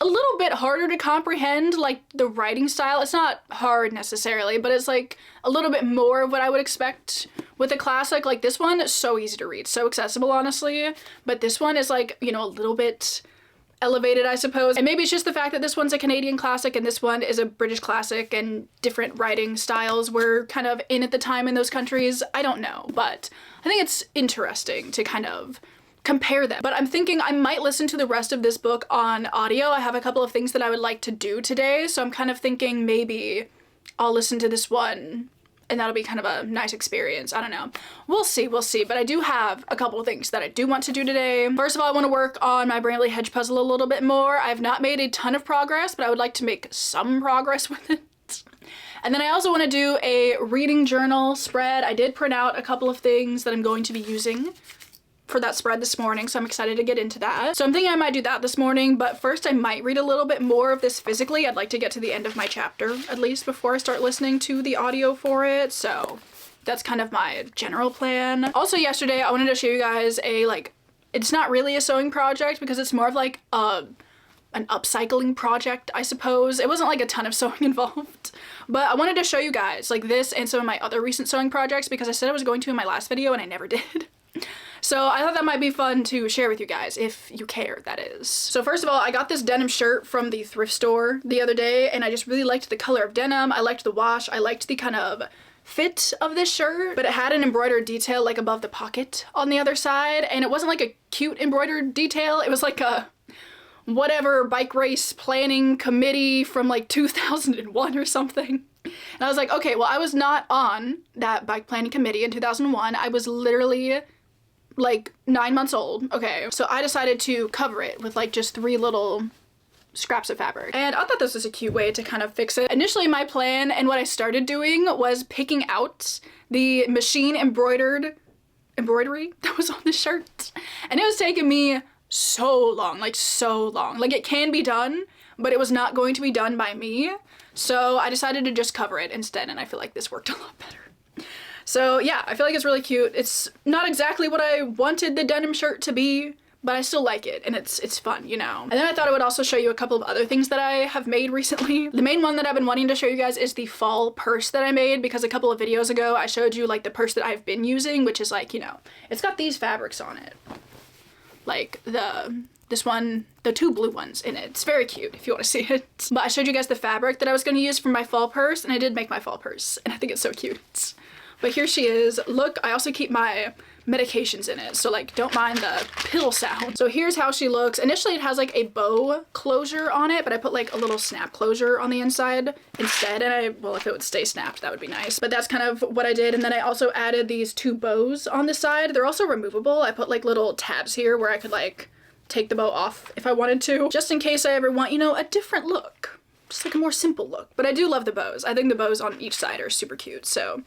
a little bit harder to comprehend, like the writing style. It's not hard necessarily, but it's like a little bit more of what I would expect with a classic. Like this one is so easy to read, so accessible, honestly, but this one is like, you know, a little bit elevated, I suppose. And maybe it's just the fact that this one's a Canadian classic and this one is a British classic, and different writing styles were kind of in at the time in those countries. I don't know, but I think it's interesting to kind of compare them. But I'm thinking I might listen to the rest of this book on audio. I have a couple of things that I would like to do today, so I'm kind of thinking maybe I'll listen to this one and that'll be kind of a nice experience. I don't know. We'll see, but I do have a couple of things that I do want to do today. First of all, I want to work on my Bramley Hedge puzzle a little bit more. I've not made a ton of progress, but I would like to make some progress with it. And then I also want to do a reading journal spread. I did print out a couple of things that I'm going to be using for that spread this morning, so I'm excited to get into that. So I'm thinking I might do that this morning, but first I might read a little bit more of this physically. I'd like to get to the end of my chapter, at least, before I start listening to the audio for it, so that's kind of my general plan. Also yesterday, I wanted to show you guys a, like, it's not really a sewing project because it's more of like an upcycling project, I suppose. It wasn't like a ton of sewing involved, but I wanted to show you guys like this and some of my other recent sewing projects because I said I was going to in my last video and I never did. So I thought that might be fun to share with you guys, if you care, that is. So first of all, I got this denim shirt from the thrift store the other day, and I just really liked the color of denim. I liked the wash. I liked the kind of fit of this shirt, but it had an embroidered detail like above the pocket on the other side, and it wasn't like a cute embroidered detail. It was like a whatever bike race planning committee from like 2001 or something. And I was like, okay, well, I was not on that bike planning committee in 2001. I was literally like 9 months old. Okay, so I decided to cover it with like just 3 little scraps of fabric. And I thought this was a cute way to kind of fix it. Initially, my plan and what I started doing was picking out the machine embroidery that was on the shirt. And it was taking me so long, like so long. Like, it can be done, but it was not going to be done by me. So I decided to just cover it instead, and I feel like this worked a lot better. So yeah, I feel like it's really cute. It's not exactly what I wanted the denim shirt to be, but I still like it, and it's fun, you know. And then I thought I would also show you a couple of other things that I have made recently. The main one that I've been wanting to show you guys is the fall purse that I made, because a couple of videos ago I showed you like the purse that I've been using, which is like, you know, it's got these fabrics on it. Like this one, the 2 blue ones in it. It's very cute if you want to see it. But I showed you guys the fabric that I was going to use for my fall purse, and I did make my fall purse, and I think it's so cute. But here she is. Look, I also keep my medications in it, so like don't mind the pill sound. So here's how she looks. Initially it has like a bow closure on it, but I put like a little snap closure on the inside instead, and well, if it would stay snapped, that would be nice. But that's kind of what I did. And then I also added these 2 bows on the side. They're also removable. I put like little tabs here where I could like take the bow off if I wanted to, just in case I ever want, you know, a different look, just like a more simple look. But I do love the bows. I think the bows on each side are super cute. So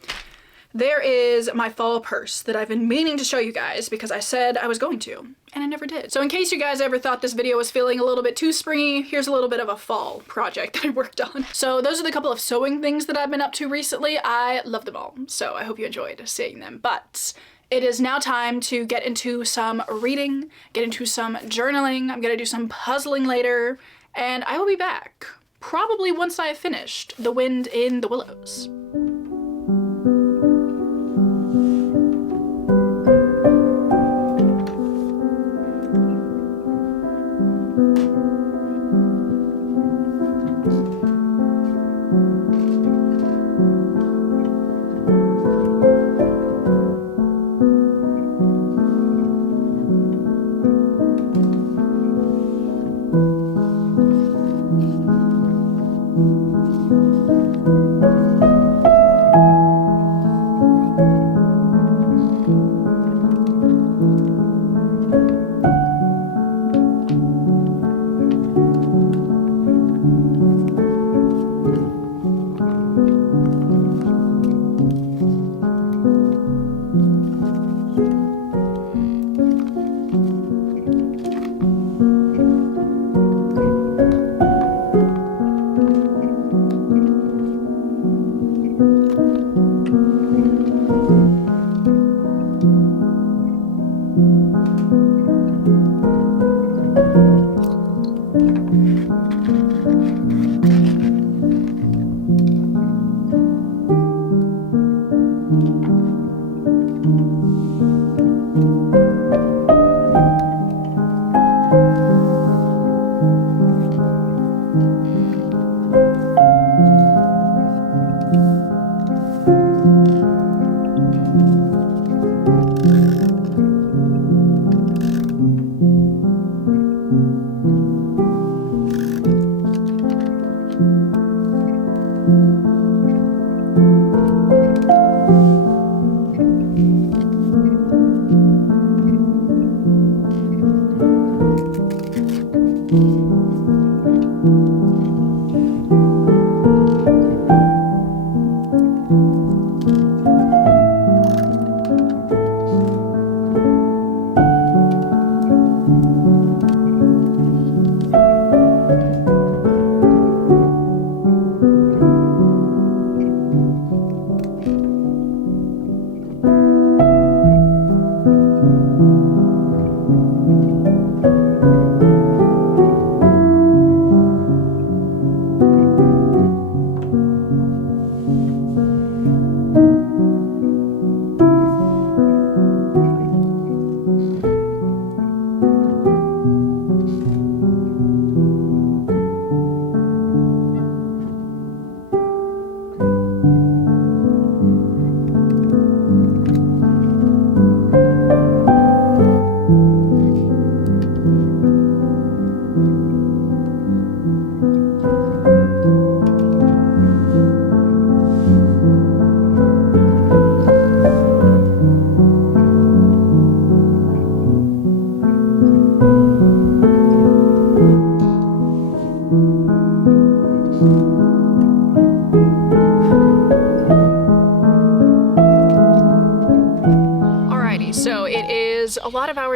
there is my fall purse that I've been meaning to show you guys, because I said I was going to, and I never did. So in case you guys ever thought this video was feeling a little bit too springy, here's a little bit of a fall project that I worked on. So those are the couple of sewing things that I've been up to recently. I love them all, so I hope you enjoyed seeing them. But it is now time to get into some reading, get into some journaling. I'm gonna do some puzzling later, and I will be back probably once I have finished The Wind in the Willows.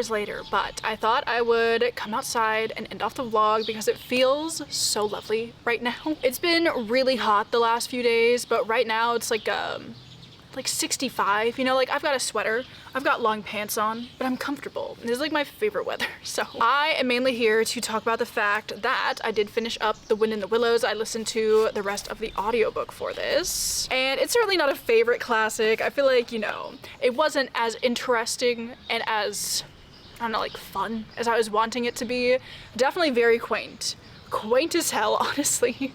hours later, but I thought I would come outside and end off the vlog because it feels so lovely right now. It's been really hot the last few days, but right now it's like 65, you know, like I've got a sweater, I've got long pants on, but I'm comfortable. This is like my favorite weather. So I am mainly here to talk about the fact that I did finish up The Wind in the Willows. I listened to the rest of the audiobook for this, and it's certainly not a favorite classic. I feel like, you know, it wasn't as interesting and as, I don't know, like fun as I was wanting it to be. Definitely very quaint. Quaint as hell, honestly.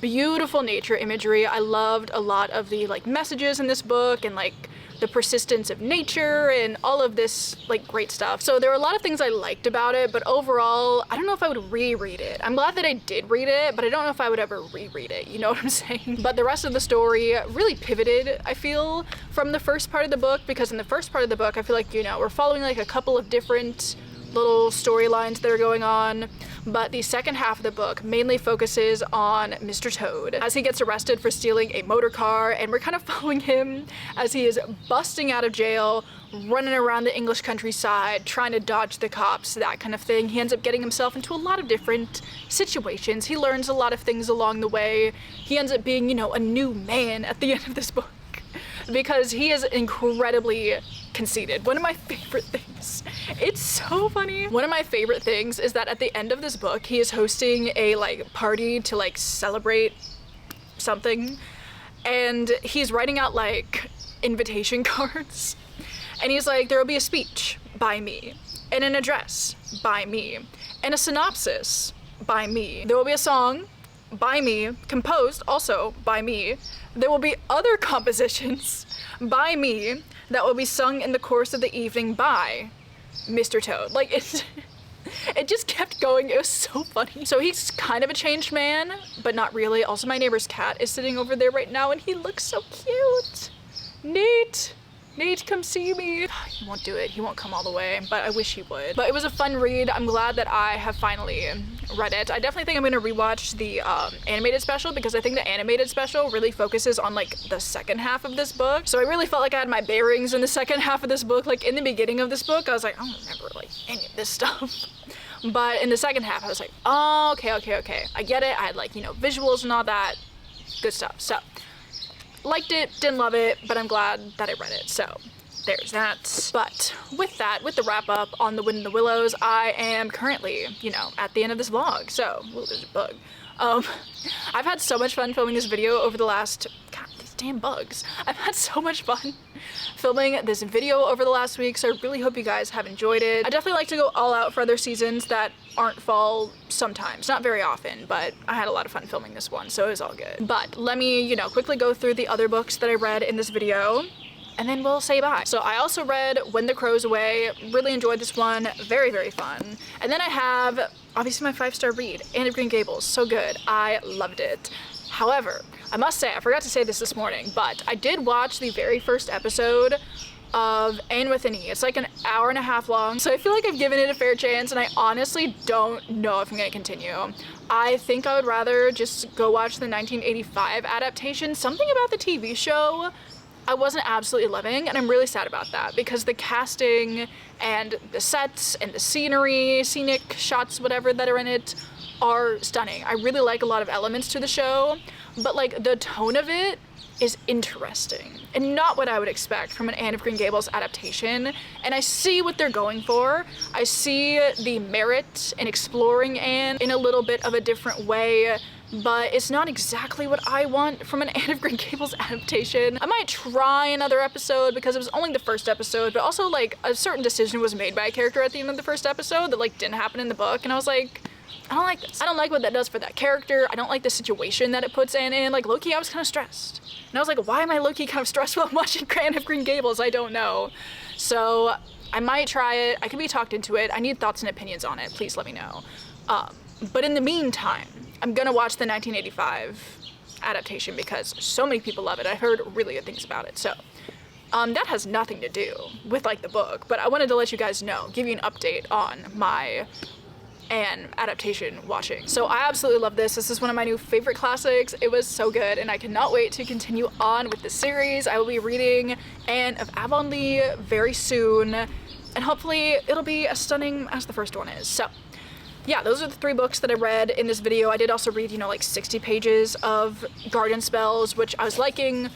Beautiful nature imagery. I loved a lot of the like messages in this book and like the persistence of nature and all of this like great stuff. So there were a lot of things I liked about it, but overall, I don't know if I would reread it. I'm glad that I did read it, but I don't know if I would ever reread it, you know what I'm saying? But the rest of the story really pivoted, I feel, from the first part of the book, because in the first part of the book, I feel like, you know, we're following like a couple of different little storylines that are going on, but the second half of the book mainly focuses on Mr. Toad as he gets arrested for stealing a motor car, and we're kind of following him as he is busting out of jail, running around the English countryside, trying to dodge the cops, that kind of thing. He ends up getting himself into a lot of different situations. He learns a lot of things along the way. He ends up being, you know, a new man at the end of this book because he is incredibly conceited. One of my favorite things. It's so funny. One of my favorite things is that at the end of this book, he is hosting a like party to like celebrate something, and he's writing out like invitation cards, and he's like, there will be a speech by me, and an address by me, and a synopsis by me. There will be a song by me, composed also by me. There will be other compositions by me that will be sung in the course of the evening by Mr. Toad. Like, it just kept going. It was so funny. So he's kind of a changed man, but not really. Also, my neighbor's cat is sitting over there right now, and he looks so cute. Nate, come see me. He won't do it. He won't come all the way, but I wish he would. But it was a fun read. I'm glad that I have finally read it. I definitely think I'm gonna rewatch the animated special, because I think the animated special really focuses on like the second half of this book. So I really felt like I had my bearings in the second half of this book. Like in the beginning of this book, I was like, I don't remember like any of this stuff. But in the second half, I was like, oh, okay. I get it. I had like, you know, visuals and all that good stuff. So liked it, didn't love it, but I'm glad that I read it. So there's that. But with that, with the wrap up on The Wind in the Willows, I am currently, you know, at the end of this vlog. So, ooh, there's a bug. I've had so much fun filming this video over the last, God, these damn bugs. I've had so much fun filming this video over the last week, so I really hope you guys have enjoyed it. I definitely like to go all out for other seasons that aren't fall sometimes, not very often, but I had a lot of fun filming this one, so it was all good. But let me, you know, quickly go through the other books that I read in this video, and then we'll say bye. So I also read When the Crow's Away, really enjoyed this one, very, very fun. And then I have, obviously my 5-star read, Anne of Green Gables, so good, I loved it. However, I must say, I forgot to say this morning, but I did watch the very first episode of Anne with an E. It's like an hour and a half long, so I feel like I've given it a fair chance, and I honestly don't know if I'm gonna continue. I think I would rather just go watch the 1985 adaptation. Something about the TV show I wasn't absolutely loving, and I'm really sad about that, because the casting and the sets and the scenery, scenic shots, whatever that are in it, are stunning. I really like a lot of elements to the show, but like the tone of it is interesting and not what I would expect from an Anne of Green Gables adaptation. And I see what they're going for. I see the merit in exploring Anne in a little bit of a different way, but it's not exactly what I want from an Anne of Green Gables adaptation. I might try another episode because it was only the first episode, but also like a certain decision was made by a character at the end of the first episode that like didn't happen in the book, and I was like, I don't like this. I don't like what that does for that character. I don't like the situation that it puts Anne in. Like, low-key, I was kind of stressed. And I was like, why am I low-key kind of stressed while I'm watching Anne of Green Gables? I don't know. So I might try it. I could be talked into it. I need thoughts and opinions on it. Please let me know. But in the meantime, I'm gonna watch the 1985 adaptation because so many people love it. I heard really good things about it. So that has nothing to do with like the book, but I wanted to let you guys know, give you an update on my Anne adaptation watching. So I absolutely love this. This is one of my new favorite classics. It was so good, and I cannot wait to continue on with the series. I will be reading Anne of Avonlea very soon. and hopefully it'll be as stunning as the first one is. So yeah, those are the 3 books that I read in this video. I did also read, you know, like 60 pages of garden spells, which I was liking.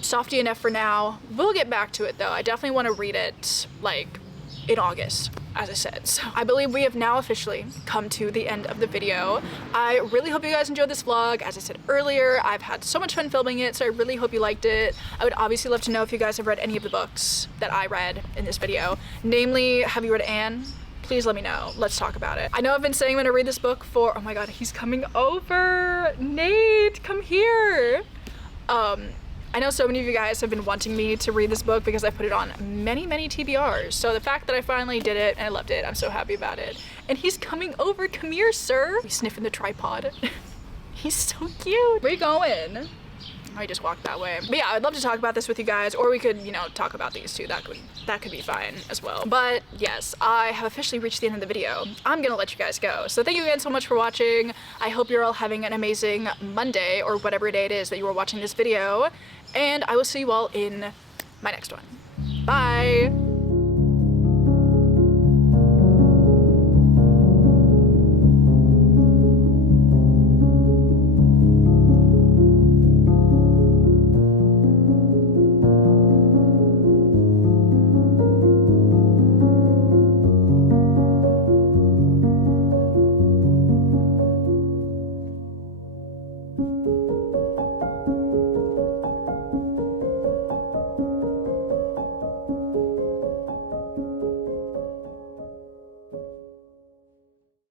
Softy enough for now. We'll get back to it though. I definitely want to read it like in August, as I said. So I believe we have now officially come to the end of the video. I really hope you guys enjoyed this vlog. As I said earlier, I've had so much fun filming it, so I really hope you liked it. I would obviously love to know if you guys have read any of the books that I read in this video. Namely, have you read Anne? Please let me know. Let's talk about it. I know I've been saying I'm gonna read this book for, oh my god, he's coming over. Nate, come here. I know so many of you guys have been wanting me to read this book because I put it on many TBRs. So the fact that I finally did it and I loved it, I'm so happy about it. And he's coming over. Come here, sir. He's sniffing the tripod. He's so cute. Where you going? I just walked that way. But yeah, I'd love to talk about this with you guys, or we could, you know, talk about these two. That could be fine as well. But yes, I have officially reached the end of the video. I'm gonna let you guys go. So thank you again so much for watching. I hope you're all having an amazing Monday, or whatever day it is that you are watching this video. And I will see you all in my next one. Bye!